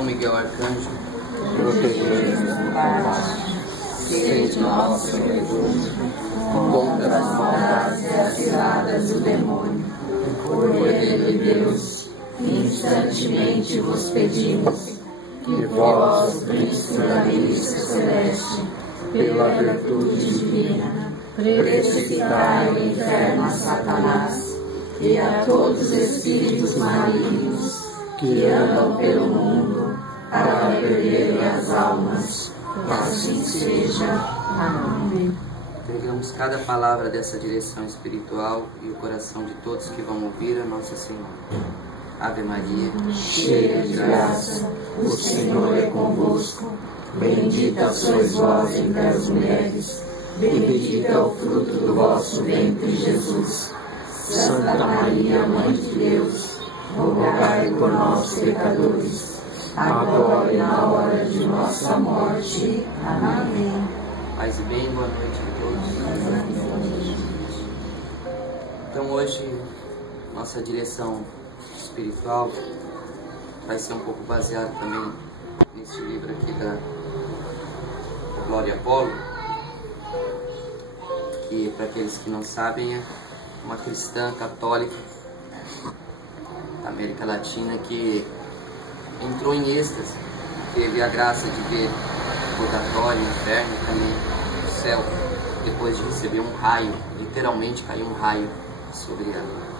São Miguel Arcanjo, protegei-nos no combate. Sede nosso refúgio contra as maldades e as ciladas do demônio. Por poder de Deus, instantemente vos pedimos que vós, príncipe da milícia celeste, pela virtude divina, precipitai o inferno a Satanás e a todos os espíritos malignos que andam pelo mundo para perderem as almas. Assim seja. Amém. Entregamos cada palavra dessa direção espiritual e o coração de todos que vão ouvir a Nossa Senhora. Ave Maria, cheia de graça, o Senhor é convosco. Bendita sois vós entre as mulheres, bendito é o fruto do vosso ventre, Jesus. Santa Maria, Mãe de Deus, rogai por nós, pecadores, agora e na hora de nossa morte. Amém. paz e bem, boa noite a todos. Então hoje, nossa direção espiritual vai ser um pouco baseada também nesse livro aqui da Glória Apolo, que, para aqueles que não sabem, é uma cristã católica da América Latina que entrou em êxtase, teve a graça de ver purgatório, inferno e também o céu, depois de receber um raio, literalmente caiu um raio sobre ela.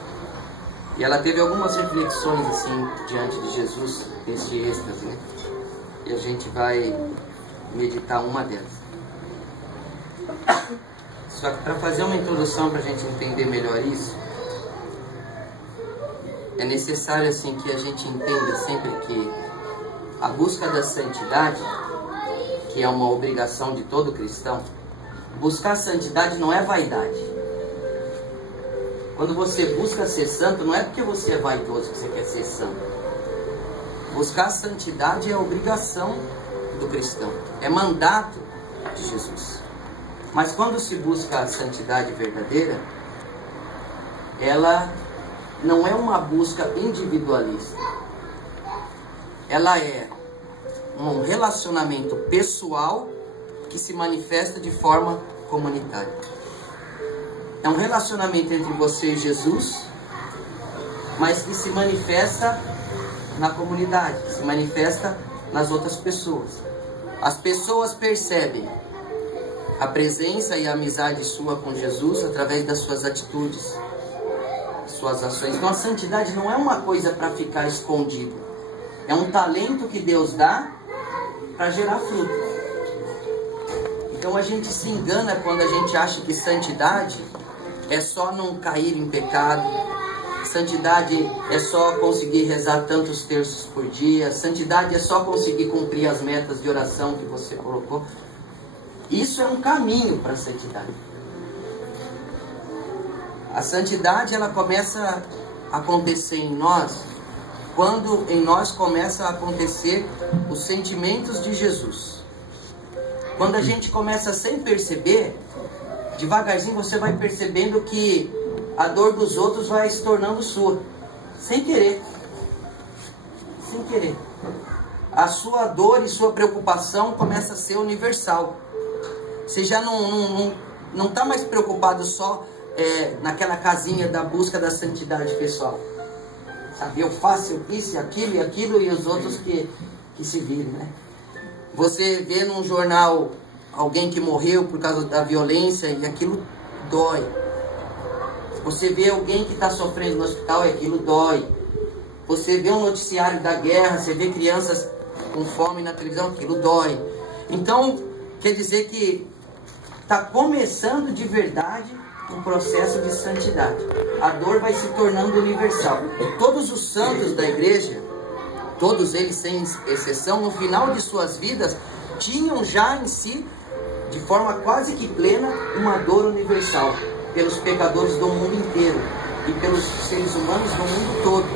E ela teve algumas reflexões assim diante de Jesus, desse êxtase, né? E a gente vai meditar uma delas. Só que para fazer uma introdução, para a gente entender melhor isso, é necessário assim que a gente entenda sempre que a busca da santidade, que é uma obrigação de todo cristão, buscar a santidade não é vaidade. Quando você busca ser santo, não é porque você é vaidoso que você quer ser santo. Buscar a santidade é obrigação do cristão, é mandato de Jesus. Mas quando se busca a santidade verdadeira, ela não é uma busca individualista. Ela é um relacionamento pessoal que se manifesta de forma comunitária. É um relacionamento entre você e Jesus, mas que se manifesta na comunidade, que se manifesta nas outras pessoas. As pessoas percebem a presença e a amizade sua com Jesus através das suas atitudes, suas ações. Então a santidade não é uma coisa para ficar escondido. É um talento que Deus dá para gerar fruto. Então a gente se engana quando a gente acha que santidade é só não cair em pecado. Santidade é só conseguir rezar tantos terços por dia. Santidade é só conseguir cumprir as metas de oração que você colocou. Isso é um caminho para a santidade. A santidade, ela começa a acontecer em nós quando em nós começa a acontecer os sentimentos de Jesus. Quando a gente começa sem perceber, devagarzinho você vai percebendo que a dor dos outros vai se tornando sua, sem querer. Sem querer. A sua dor e sua preocupação começa a ser universal. Você já não está mais preocupado só naquela casinha da busca da santidade pessoal. Sabe, eu faço isso, aquilo e aquilo, e os outros que se virem, né? Você vê num jornal alguém que morreu por causa da violência e aquilo dói. Você vê alguém que está sofrendo no hospital e aquilo dói. Você vê um noticiário da guerra, você vê crianças com fome na televisão, aquilo dói. Então, quer dizer que está começando de verdade um processo de santidade. A dor vai se tornando universal. Todos os santos da igreja, todos eles sem exceção, no final de suas vidas, tinham já em si, de forma quase que plena, uma dor universal pelos pecadores do mundo inteiro e pelos seres humanos do mundo todo.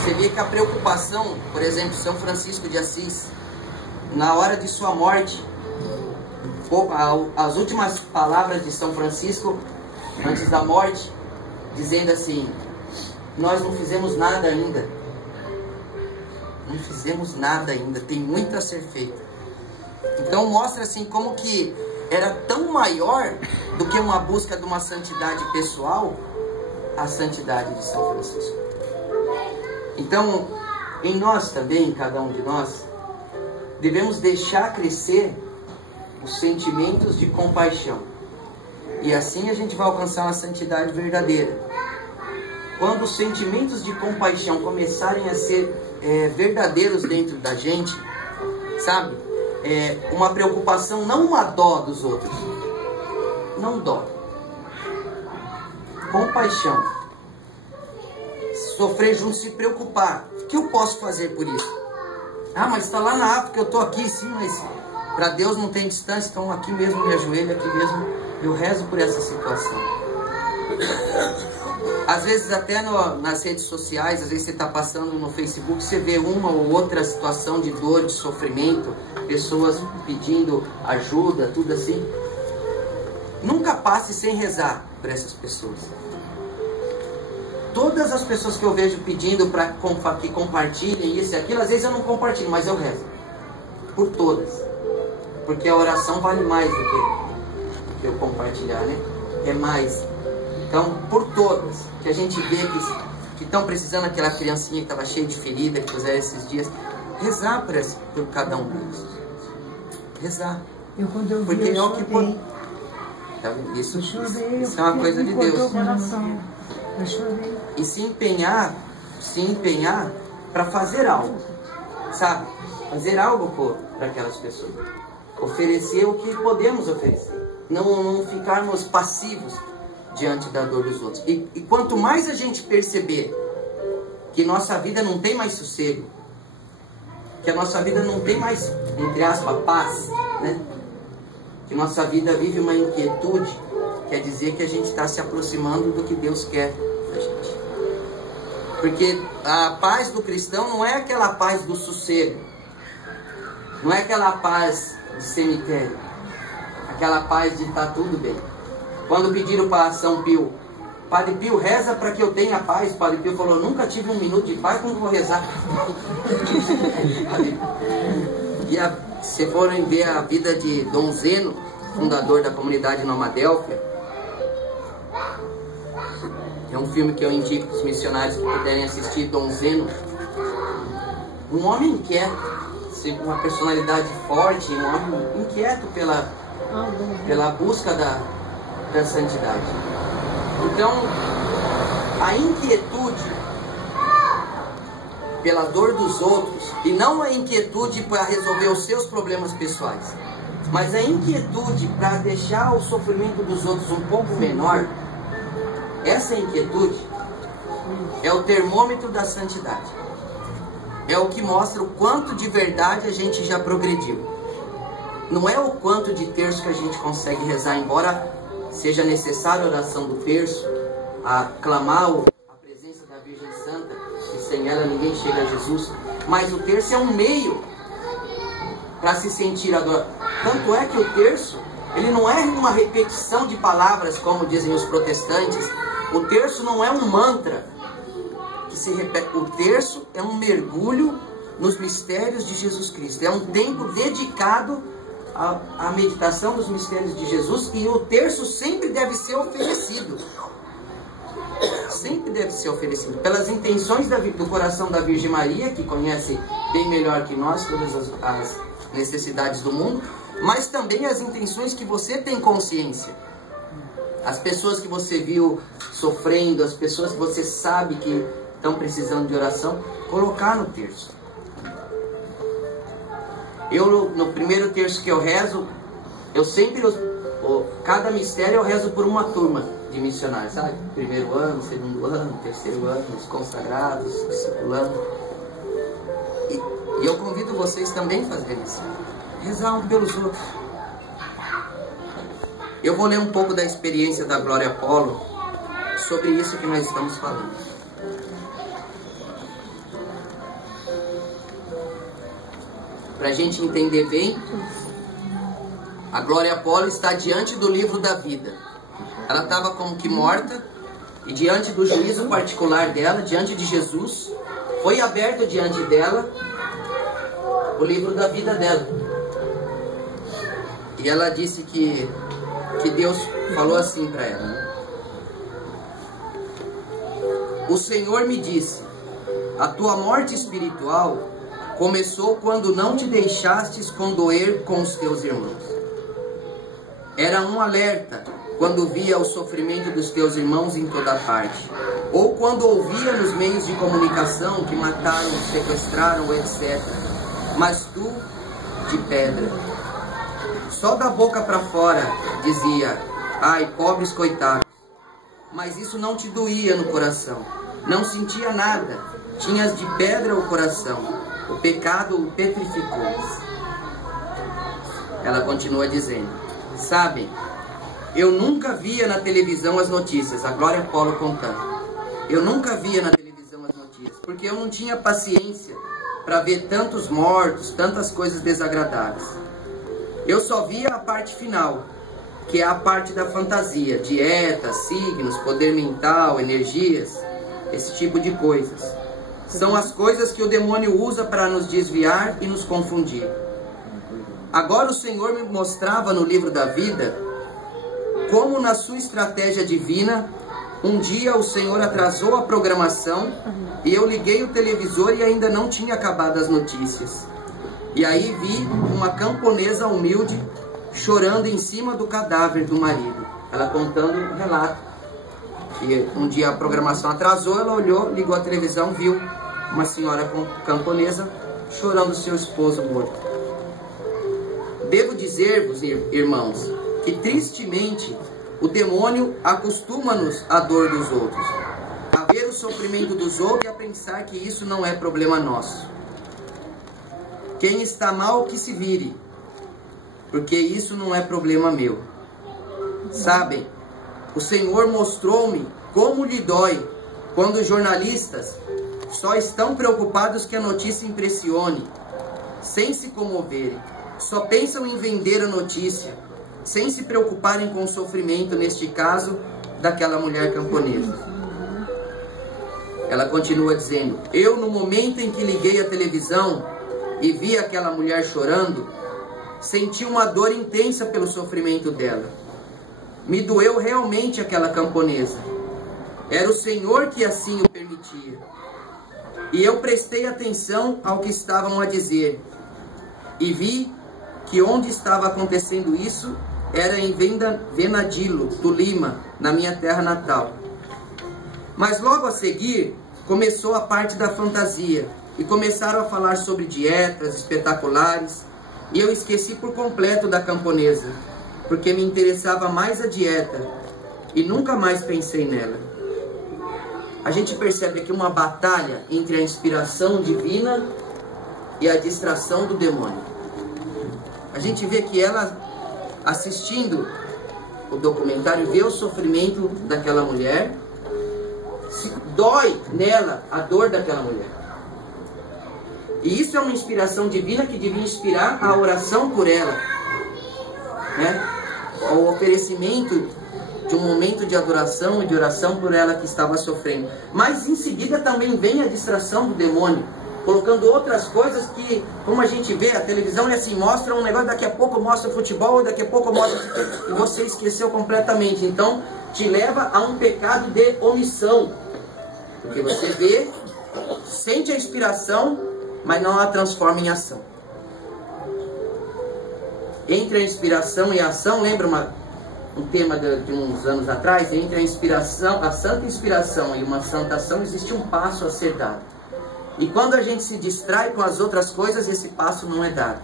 Você vê que a preocupação, por exemplo, São Francisco de Assis, na hora de sua morte, as últimas palavras de São Francisco antes da morte, dizendo assim: nós não fizemos nada ainda, não fizemos nada ainda, tem muito a ser feito. Então mostra assim como que era tão maior do que uma busca de uma santidade pessoal, a santidade de São Francisco. Então, em nós também, cada um de nós, devemos deixar crescer os sentimentos de compaixão. E assim a gente vai alcançar uma santidade verdadeira. Quando os sentimentos de compaixão começarem a ser verdadeiros dentro da gente, sabe? Uma preocupação, não uma dó dos outros. Não dó. Compaixão. Sofrer junto, se preocupar. O que eu posso fazer por isso? Ah, mas está lá na África, eu estou aqui, sim, mas para Deus não tem distância, então aqui mesmo me ajoelho, aqui mesmo eu rezo por essa situação. Às vezes até nas redes sociais, às vezes você está passando no Facebook, você vê uma ou outra situação de dor, de sofrimento, pessoas pedindo ajuda, tudo assim. Nunca passe sem rezar por essas pessoas. Todas as pessoas que eu vejo pedindo para que compartilhem isso e aquilo, às vezes eu não compartilho, mas eu rezo. Por todas. Porque a oração vale mais do que eu compartilhar, né? É mais. Então, por todas, que a gente vê que estão precisando, aquela criancinha que estava cheia de ferida, que fizeram esses dias, rezar por cada um deles. Rezar. Quando eu porque vi, é o que pode. Isso é uma coisa de Deus. Eu chorei. E se empenhar para fazer algo, sabe? Fazer algo para aquelas pessoas. Oferecer o que podemos oferecer. Não ficarmos passivos diante da dor dos outros. E quanto mais a gente perceber que nossa vida não tem mais sossego, que a nossa vida não tem mais, entre aspas, paz, né? Que nossa vida vive uma inquietude, quer dizer que a gente está se aproximando do que Deus quer da gente. Porque a paz do cristão não é aquela paz do sossego, não é aquela paz de cemitério, aquela paz de estar tudo bem. Quando pediram para São Pio, Padre Pio, reza para que eu tenha paz. Padre Pio falou, nunca tive um minuto de paz, como vou rezar? E se forem ver a vida de Dom Zeno, fundador da comunidade Nova Adélfia, é um filme que eu indico para os missionários que puderem assistir, Dom Zeno. Um homem inquieto, uma personalidade forte, um homem inquieto pela busca da santidade. Então, a inquietude pela dor dos outros, e não a inquietude para resolver os seus problemas pessoais, mas a inquietude para deixar o sofrimento dos outros um pouco menor, essa inquietude é o termômetro da santidade. É o que mostra o quanto de verdade a gente já progrediu. Não é o quanto de terço que a gente consegue rezar, embora seja necessária a oração do terço, a clamar a presença da Virgem Santa, e sem ela ninguém chega a Jesus, mas o terço é um meio para se sentir adorado. Tanto é que o terço, ele não é uma repetição de palavras, como dizem os protestantes. O terço não é um mantra que se repete. O terço é um mergulho nos mistérios de Jesus Cristo. É um tempo dedicado à meditação dos mistérios de Jesus, e o terço sempre deve ser oferecido. Sempre deve ser oferecido pelas intenções do coração da Virgem Maria, que conhece bem melhor que nós todas as necessidades do mundo, mas também as intenções que você tem consciência. As pessoas que você viu sofrendo, as pessoas que você sabe que estão precisando de oração, colocar no terço. Eu, no primeiro terço que eu rezo, eu sempre, cada mistério eu rezo por uma turma de missionários, sabe? Primeiro ano, segundo ano, terceiro ano, os consagrados, discipulando. E eu convido vocês também a fazerem isso. Rezar um pelos outros. Eu vou ler um pouco da experiência da Glória Apolo sobre isso que nós estamos falando. Para a gente entender bem, a Glória Apolo está diante do livro da vida. Ela estava como que morta, e diante do juízo particular dela, diante de Jesus, foi aberto diante dela o livro da vida dela. E ela disse que Deus falou assim para ela, né? O Senhor me disse: a tua morte espiritual começou quando não te deixastes condoer com os teus irmãos. Era um alerta quando via o sofrimento dos teus irmãos em toda parte, ou quando ouvia nos meios de comunicação que mataram, sequestraram, etc. Mas tu, de pedra, só da boca para fora dizia: ai, pobres coitados. Mas isso não te doía no coração, não sentia nada, tinhas de pedra o coração, o pecado o petrificou. Ela continua dizendo: sabem, eu nunca via na televisão as notícias, a Glória Paulo contando. Eu nunca via na televisão as notícias, porque eu não tinha paciência para ver tantos mortos, tantas coisas desagradáveis. Eu só via a parte final, que é a parte da fantasia, dietas, signos, poder mental, energias, esse tipo de coisas. São as coisas que o demônio usa para nos desviar e nos confundir. Agora o Senhor me mostrava no livro da vida como na sua estratégia divina, um dia o Senhor atrasou a programação e eu liguei o televisor e ainda não tinha acabado as notícias. E aí vi uma camponesa humilde chorando em cima do cadáver do marido. Ela contando um relato. Que um dia a programação atrasou, ela olhou, ligou a televisão, viu uma senhora camponesa chorando seu esposo morto. Devo dizer-vos, irmãos, que tristemente o demônio acostuma-nos à dor dos outros, a ver o sofrimento dos outros e a pensar que isso não é problema nosso. Quem está mal que se vire, porque isso não é problema meu. Sabem, o Senhor mostrou-me como lhe dói quando os jornalistas só estão preocupados que a notícia impressione, sem se comoverem. Só pensam em vender a notícia, sem se preocuparem com o sofrimento, neste caso, daquela mulher camponesa. Ela continua dizendo: eu, no momento em que liguei a televisão e vi aquela mulher chorando, senti uma dor intensa pelo sofrimento dela. Me doeu realmente aquela camponesa. Era o Senhor que assim o permitia. E eu prestei atenção ao que estavam a dizer. E vi que onde estava acontecendo isso era em Venadillo, Tolima, na minha terra natal. Mas logo a seguir começou a parte da fantasia. E começaram a falar sobre dietas espetaculares. E eu esqueci por completo da camponesa, porque me interessava mais a dieta e nunca mais pensei nela. A gente percebe aqui uma batalha entre a inspiração divina e a distração do demônio. A gente vê que ela, assistindo o documentário, vê o sofrimento daquela mulher, dói nela a dor daquela mulher. E isso é uma inspiração divina que devia inspirar a oração por ela, né? O oferecimento de um momento de adoração e de oração por ela que estava sofrendo. Mas em seguida também vem a distração do demônio, colocando outras coisas que, como a gente vê, a televisão é assim, mostra um negócio, daqui a pouco mostra futebol, daqui a pouco mostra... e você esqueceu completamente. Então, te leva a um pecado de omissão. Porque você vê, sente a inspiração, mas não a transforma em ação. Entre a inspiração e a ação, lembra um tema de uns anos atrás? Entre a inspiração, a santa inspiração e uma santa ação, existe um passo a ser dado. E quando a gente se distrai com as outras coisas, esse passo não é dado.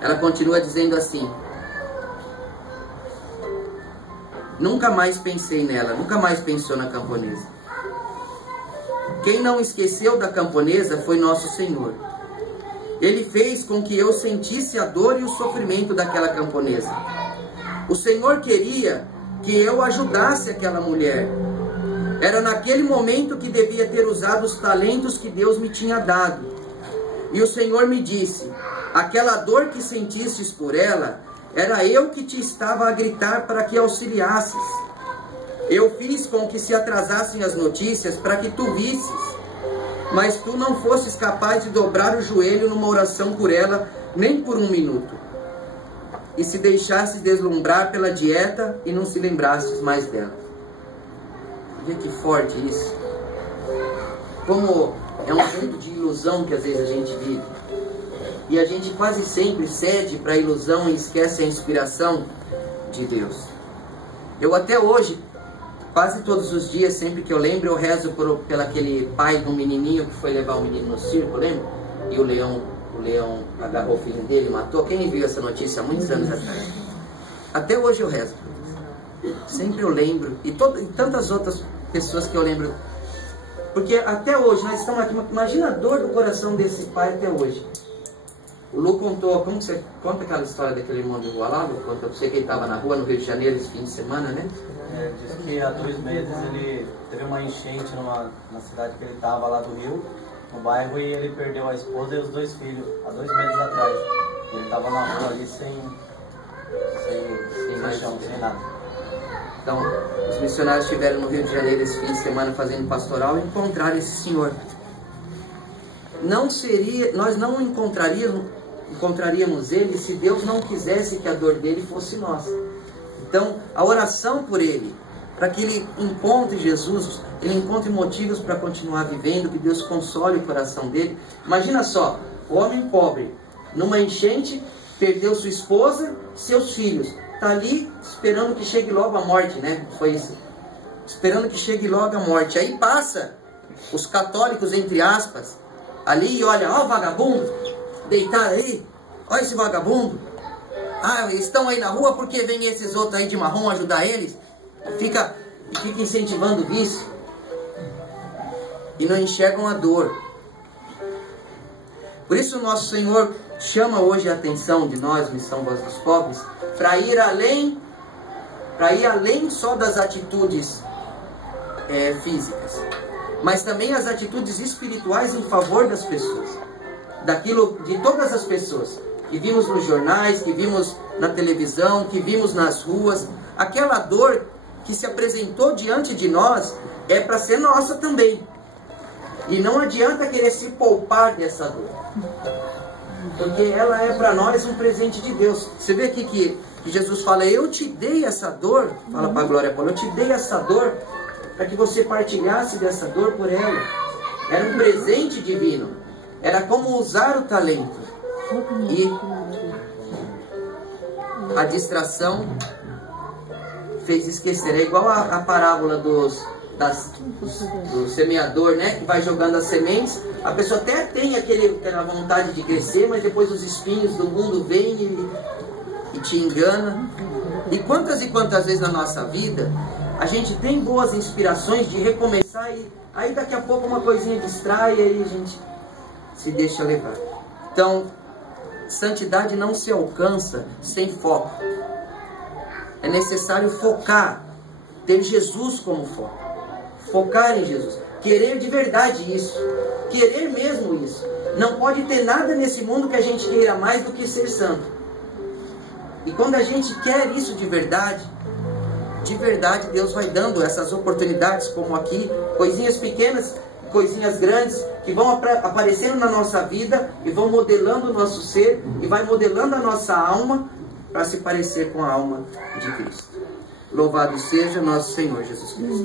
Ela continua dizendo assim: nunca mais pensei nela, nunca mais pensou na camponesa. Quem não esqueceu da camponesa foi nosso Senhor. Ele fez com que eu sentisse a dor e o sofrimento daquela camponesa. O Senhor queria que eu ajudasse aquela mulher. Era naquele momento que devia ter usado os talentos que Deus me tinha dado. E o Senhor me disse: aquela dor que sentisses por ela, era eu que te estava a gritar para que auxiliasses. Eu fiz com que se atrasassem as notícias para que tu visses. mas tu não fostes capaz de dobrar o joelho numa oração por ela, nem por um minuto. E se deixastes deslumbrar pela dieta e não se lembrastes mais dela. Vê que forte isso. Como é um jeito de ilusão que às vezes a gente vive. E a gente quase sempre cede para a ilusão e esquece a inspiração de Deus. Eu até hoje, quase todos os dias, sempre que eu lembro, eu rezo pelo aquele pai do menininho que foi levar o menino no circo, lembra? E o leão agarrou o filho dele e matou. Quem viu essa notícia há muitos anos atrás? Até hoje eu rezo. Sempre eu lembro. E tantas outras pessoas que eu lembro. Porque até hoje, nós estamos aqui, imagina a dor do coração desse pai até hoje. O Lu contou, como você conta aquela história daquele irmão de rua lá, Lu? Conta pra você que ele estava na rua no Rio de Janeiro esse fim de semana, né? Diz que há 2 meses ele teve uma enchente na cidade que ele estava lá do Rio, no bairro, e ele perdeu a esposa e os 2 filhos, há 2 meses atrás. Ele estava na rua ali sem chão, sem nada. Então, os missionários estiveram no Rio de Janeiro esse fim de semana fazendo pastoral e encontraram esse senhor. Nós não encontraríamos ele se Deus não quisesse que a dor dele fosse nossa. Então, a oração por ele, para que ele encontre Jesus, ele encontre motivos para continuar vivendo, que Deus console o coração dele. Imagina só, o homem pobre, numa enchente, perdeu sua esposa, seus filhos. Está ali esperando que chegue logo a morte, né? Foi isso. Esperando que chegue logo a morte. Aí passa os católicos, entre aspas, ali e olha, ó o vagabundo, deitado aí, olha esse vagabundo. Ah, estão aí na rua porque vem esses outros aí de marrom ajudar eles. Fica incentivando o vício. E não enxergam a dor. Por isso o nosso Senhor chama hoje a atenção de nós, Missão Voz dos Pobres, para ir além só das atitudes físicas, mas também as atitudes espirituais em favor das pessoas, de todas as pessoas que vimos nos jornais, que vimos na televisão, que vimos nas ruas. Aquela dor que se apresentou diante de nós é para ser nossa também. E não adianta querer se poupar dessa dor, porque ela é para nós um presente de Deus. Você vê aqui que Jesus fala, eu te dei essa dor, fala para a Glória Paula, eu te dei essa dor para que você partilhasse dessa dor por ela. Era um presente divino, era como usar o talento. E a distração fez esquecer. É igual a parábola do semeador, né? Que vai jogando as sementes. A pessoa até tem aquela vontade de crescer, mas depois os espinhos do mundo vêm e te engana. E quantas vezes na nossa vida a gente tem boas inspirações de recomeçar e aí daqui a pouco uma coisinha distrai e aí a gente se deixa levar. Então, santidade não se alcança sem foco. É necessário focar, ter Jesus como foco. Focar em Jesus. Querer de verdade isso. Querer mesmo isso. Não pode ter nada nesse mundo que a gente queira mais do que ser santo. E quando a gente quer isso de verdade, Deus vai dando essas oportunidades, como aqui, coisinhas pequenas, coisinhas grandes, que vão aparecendo na nossa vida e vão modelando o nosso ser e vai modelando a nossa alma para se parecer com a alma de Cristo. Louvado seja nosso Senhor Jesus Cristo.